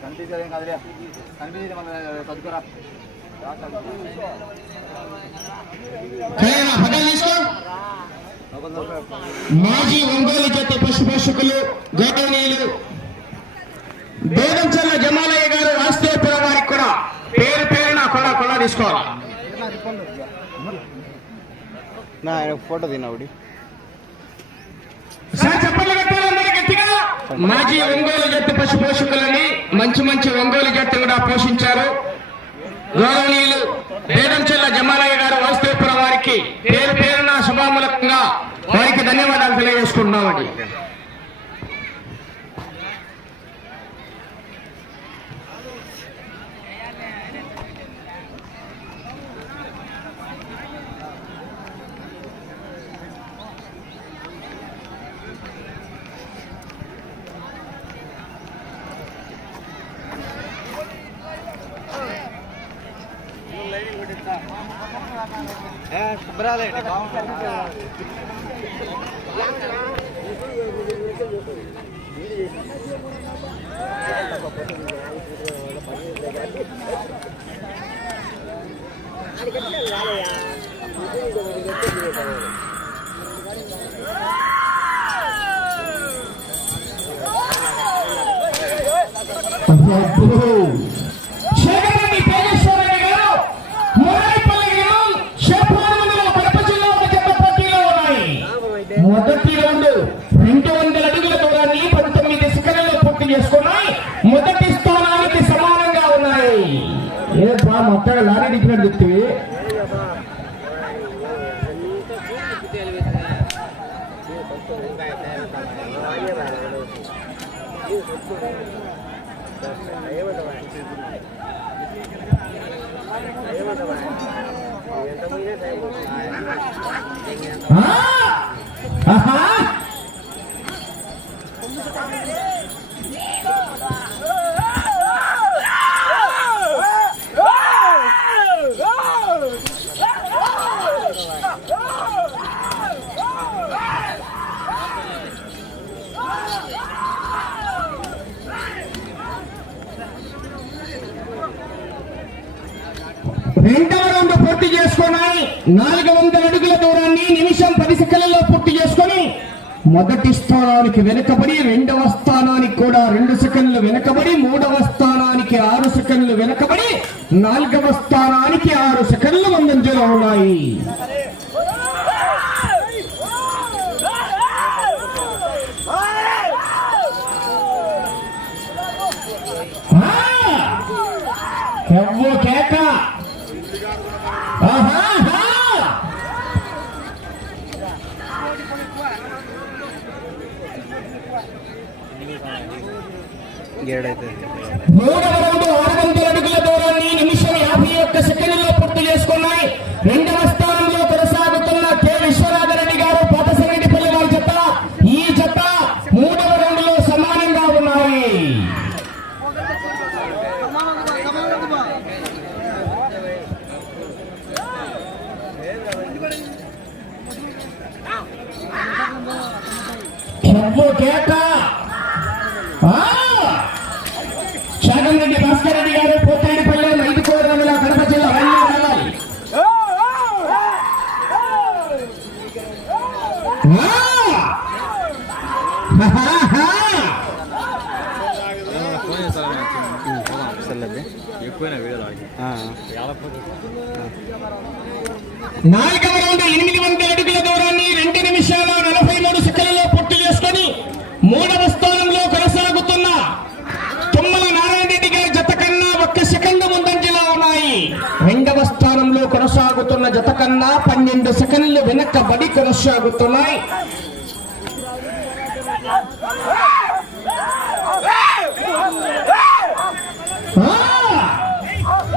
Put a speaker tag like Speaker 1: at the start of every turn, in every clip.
Speaker 1: కనిపించేదేం కాదులే కనిపించేది మన
Speaker 2: తదుకురా మాజీ ఒంగోలు జత పశుపోషకులు గౌరవనీయులు బేదంచల్ల జమాలయ్య గారు వాస్తవపురం వారికి కూడా పేరు పేరున కొడ కొడ తీసుకోవాలి.
Speaker 1: నా ఫోటో
Speaker 2: చెప్పండి కట్టాలి అందరూ గట్టిగా. మాజీ ఒంగోలు జట్టు పశు పోషకులని మంచి మంచి ఒంగోలు జట్టు కూడా పోషించారు. గౌరవనీయులు బేదంచెల్ల జమాలయ్య గారు వాస్తవపురం వారికి పేరు పేరున శుభామూలకంగా వారికి ధన్యవాదాలు తెలియజేసుకుంటున్నామండి. बरा లారీ దిగినట్టు నాలుగు వందల అడుగుల దూరాన్ని నిమిషం పది సెకండ్లలో పూర్తి చేసుకొని మొదటి స్థానానికి వెనుకబడి రెండవ స్థానానికి కూడా రెండు సెకండ్లు వెనుకబడి మూడవ స్థానానికి ఆరు సెకండ్లు వెనుకబడి నాలుగవ స్థానానికి ఆరు సెకండ్లు ముందంజలో ఉన్నాయి. కేక. ఆహా! కేక ఆహాహా! మూడవ రౌండ్ ఆరు వందల అడుగుల దూరాన్ని నిమిషం యాభై ఒక్క సెకండ్లో పూర్తి చేసుకున్నాయి. రెండవ స్థానంలో కొనసాగుతున్న కె. విశ్వనాథరెడ్డి గారు పాతసరెడ్డిపల్లి వారి జత. ఈ జత మూడవ రౌండ్లో సమానంగా ఉన్నాయి. ఎవ్వో నాలుగవ రౌండ్ ఎనిమిది వందల అడుగుల దూరాన్ని రెండు నిమిషాల నలభై మూడు సెకండ్లలో పూర్తి చేసుకొని మూడవ స్థానంలో కొనసాగుతున్న తుమ్మల నారాయణ రెడ్డి గారి జత కన్నా ఒక్క సెకండ్ ముందంజలో ఉన్నాయి. రెండవ స్థానంలో కొనసాగుతున్న జత కన్నా పన్నెండు సెకండ్లు వెనక్కబడి కొనసాగుతున్నాయి.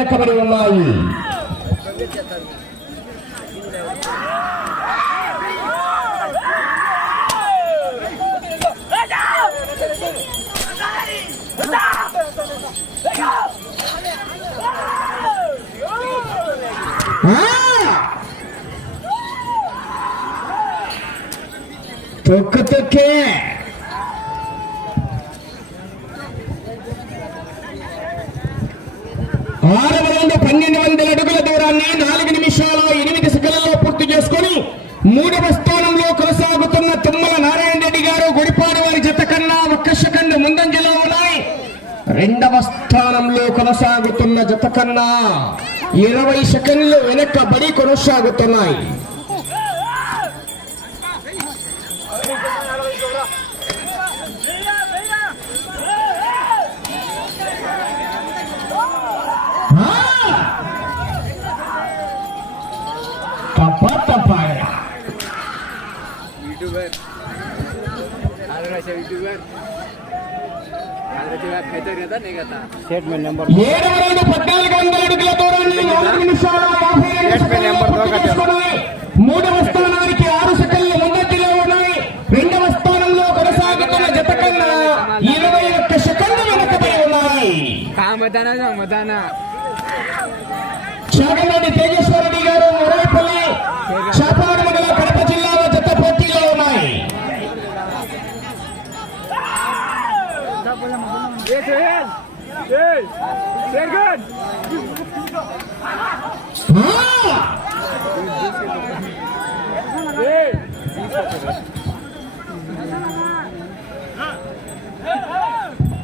Speaker 2: వెనకబడి ఉన్నాయి తొక్కు తొక్కే ఆరు వందల పన్నెండు వందల అడుగుల దూరాన్ని నాలుగు నిమిషాల ఎనిమిది సెకండ్లలో పూర్తి చేసుకొని మూడవ స్థానంలో కొనసాగుతున్న తుమ్మల నారాయణ రెడ్డి గారు గుడిపాడు వారి జత కన్నా ఒక్క సెకండ్ ముందంజలో ఉన్నాయి. రెండవ స్థానంలో కొనసాగుతున్న జత కన్నా ఇరవై సెకండ్లు వెనకబడి కొనసాగుతున్నాయి. మూడవ స్థానానికి ఆరు సెకండ్లు ముందంజలో ఉన్నాయి రెండవ స్థానంలో కొనసాగుతున్న జత కన్నా ఇరవై ఒక్క సెకండ్లు వెనకబడి ఉన్నాయి
Speaker 1: కామదాన
Speaker 2: కామదాన తేజేశ్వరరెడ్డి గారు
Speaker 1: మరోవైపు
Speaker 2: Sehr
Speaker 1: gut!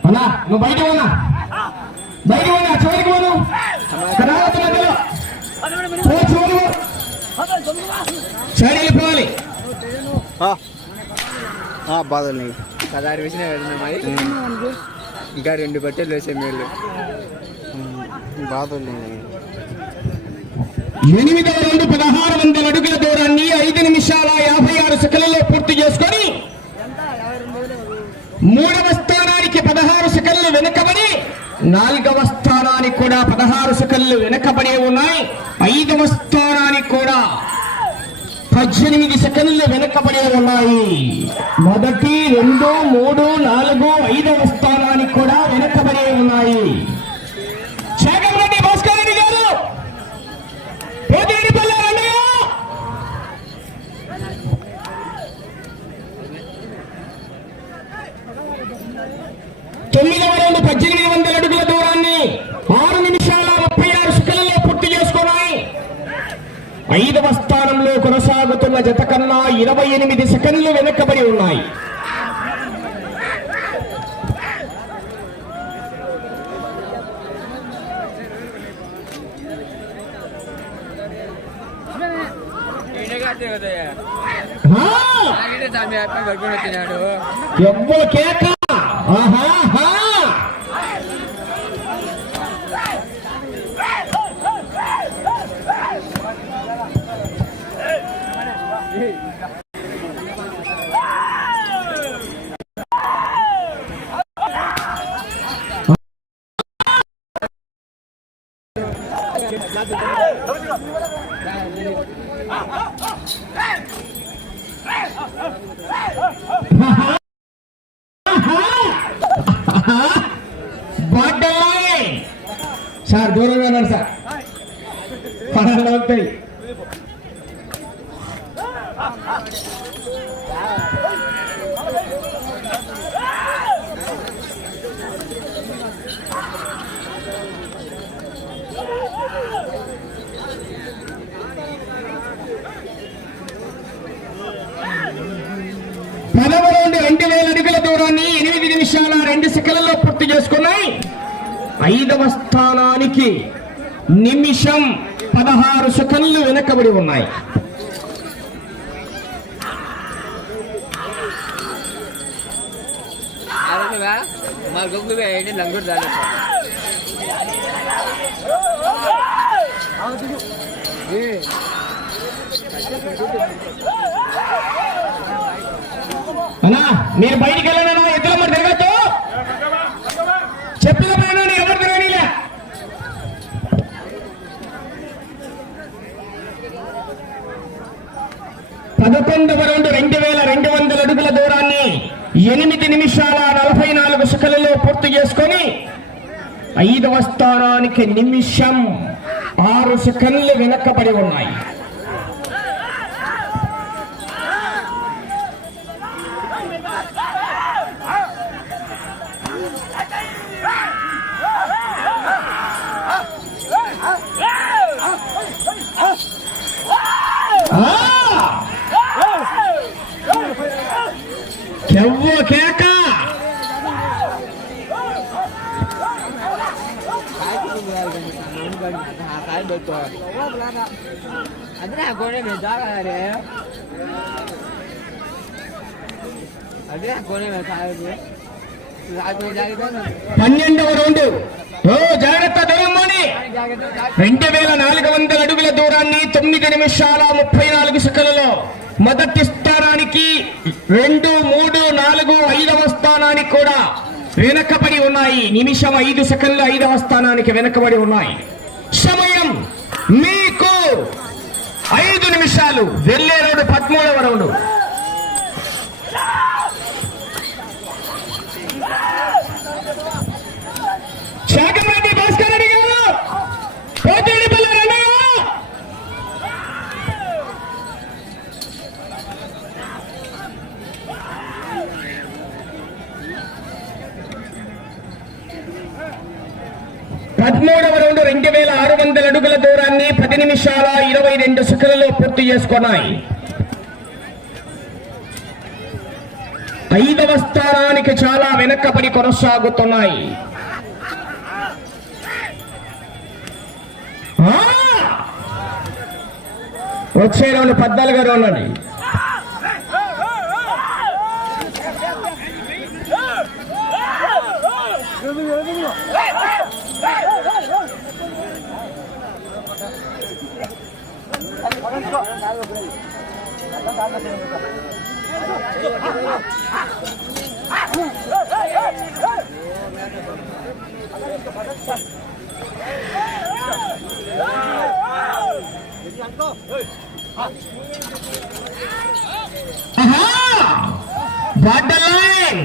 Speaker 2: అన్నా నువ్వు బయట ఉన్నా బయట ఉన్నా చివరికి పోను? సైడ్
Speaker 3: బాధలు నీకు.
Speaker 1: పదహారు వేసిన ఇంకా రెండు బట్టలు వేసే మేళ్ళు
Speaker 2: ఎనిమిదవ రెండు పదహారు వందల అడుగుల దూరాన్ని ఐదు నిమిషాల యాభై ఆరు సెకండ్లలో పూర్తి చేసుకొని మూడవ స్థానానికి పదహారు సెకండ్లు వెనుకబడి నాలుగవ స్థానానికి కూడా పదహారు సెకండ్లు వెనుకబడి ఉన్నాయి. ఐదవ స్థానానికి కూడా పద్దెనిమిది సెకండ్లు వెనుకబడి ఉన్నాయి. మొదటి రెండు మూడు నాలుగు ఐదవ స్థానానికి కూడా వెనకబడి ఉన్నాయి శేఖర్ భాస్కర్ రెడ్డి గారు పోతేడిపల్లి రండయ్య తొమ్మిదవ రౌండ్ పద్దెనిమిది వందల అడుగుల దూరాన్ని ఆరు నిమిషాల ముప్పై ఆరు సెకండ్లలో పూర్తి చేసుకున్నాయి ఐదవ స్థానంలో కొనసాగుతున్న జత ఇరవై ఎనిమిది సెకండ్లు వెనకబడి ఉన్నాయి.
Speaker 1: కాదే కదా
Speaker 2: సార్ దూరంగా ఉన్నారు సార్ పడాలి అవుతాయి పదవ రౌండ్ రెండు వేల అడుగుల దూరాన్ని ఎనిమిది నిమిషాల రెండు సెకండ్లలో పూర్తి చేసుకున్నాయి. ఐదవ స్థానానికి నిమిషం పదహారు సెకండ్లు వెనకబడి ఉన్నాయి. అన్నా మీరు బయటికి వెళ్ళండి. పదకొండవ రౌండ్ రెండు వేల రెండు వందల అడుగుల దూరాన్ని ఎనిమిది నిమిషాల నలభై నాలుగు సెకలలో పూర్తి చేసుకొని ఐదవ స్థానానికి నిమిషం ఆరు సెకండ్లు వెనక్కబడి ఉన్నాయి. కెవ్వ కేక.
Speaker 1: అదే కొనే మీద తాగారే అదే కొనే
Speaker 2: పన్నెండవ రౌండ్. ఓ జాగ్రత్త దూరమ్మని రెండు వేల నాలుగు వందల అడుగుల దూరాన్ని తొమ్మిది నిమిషాల ముప్పై నాలుగు సెకండ్లలో మొదటి స్థానం స్థానానికి రెండు మూడు నాలుగు ఐదవ స్థానానికి కూడా వెనకబడి ఉన్నాయి. నిమిషం ఐదు సెకండ్లు ఐదవ స్థానానికి వెనకబడి ఉన్నాయి. సమయం మీకు ఐదు నిమిషాలు. వెళ్ళే రోడ్డు పదమూడవ రౌండ్. నిమిషాల ఇరవై రెండు సెకండ్లలో పూర్తి చేసుకున్నాయి. ఐదవ స్థానానికి చాలా వెనక్కబడి కొనసాగుతున్నాయి. వచ్చే రెండు పద్నాలుగు గారు ఉండండి బార్డర్ లైన్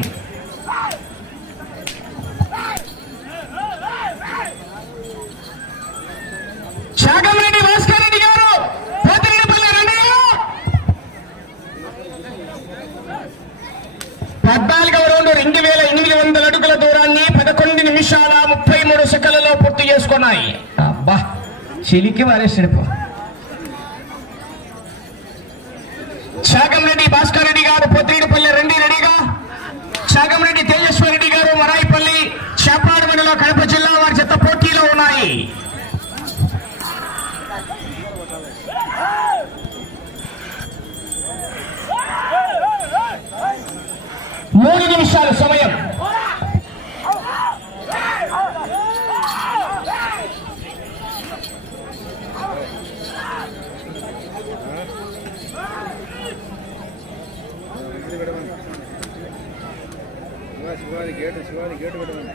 Speaker 2: శాగంరెడ్డి భాస్కర్ రెడ్డి గారు పోతిరెడ్డిపల్లి రండయ్య పద్నాలుగవ రౌండ్ రెండు వేల ఎనిమిది వందల అడుగుల దూరాన్ని పదకొండు నిమిషాల ముప్పై మూడు సెకండ్లలో పూర్తి చేసుకున్నాయి. అబ్బా చిలికి వారేసాడు శాగంరెడ్డి భాస్కర్ రెడ్డి గారు పొత్తిడిపల్లి రెండి రెడీగా. శాగంరెడ్డి తేజస్వర్ రెడ్డి గారు మరాయిపల్లి చేపాడు మండలం కడప జిల్లా వారి చెత్త పోటీలో ఉన్నాయి. మూడు నిమిషాలు సమయం
Speaker 1: శివాది గేటు శివాది గేటు పెట్టమని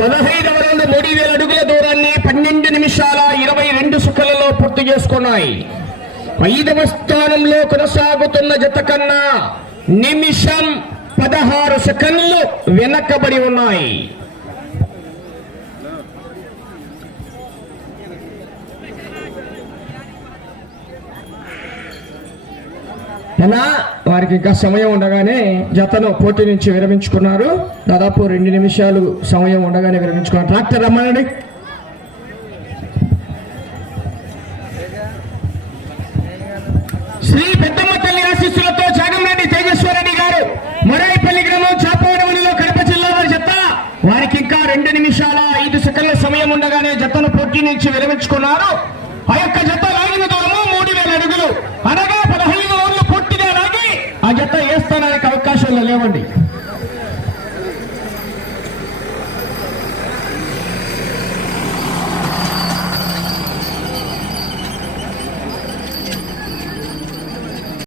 Speaker 2: పదహైదవ రౌండ్ మూడు వేల అడుగుల దూరాన్ని పన్నెండు నిమిషాల ఇరవై రెండు సుఖలలో పూర్తి చేసుకున్నాయి. ఐదవ స్థానంలో కొనసాగుతున్న జత కన్నా నిమిషం పదహారు సెకండ్లు వెనకబడి ఉన్నాయి. అలా వారికి ఇంకా సమయం ఉండగానే జతను పోటీ నుంచి విరమించుకున్నారు. దాదాపు రెండు నిమిషాలు సమయం ఉండగానే విరమించుకున్నారు. ట్రాక్టర్ రమ్మనండి. శ్రీ పెద్దమ్మ తల్లి ఆశీస్సులతో చాగంరెడ్డి తేజస్వరెడ్డి గారు మొరాయిపల్లి గ్రామం చాపవడవనిలో కడప జిల్లా వారి జత. వారికి ఇంకా రెండు నిమిషాల ఐదు సెకండ్ల సమయం ఉండగానే జతను పోటీ నుంచి విరమించుకున్నారు. ఆ యొక్క జత లాగిన దూరము మూడు వేల అడుగులు. అనగా పదహైదు రోజులు పూర్తిగా లాగి ఆ జత ఏ స్థానానికి అవకాశాలు లేవండి.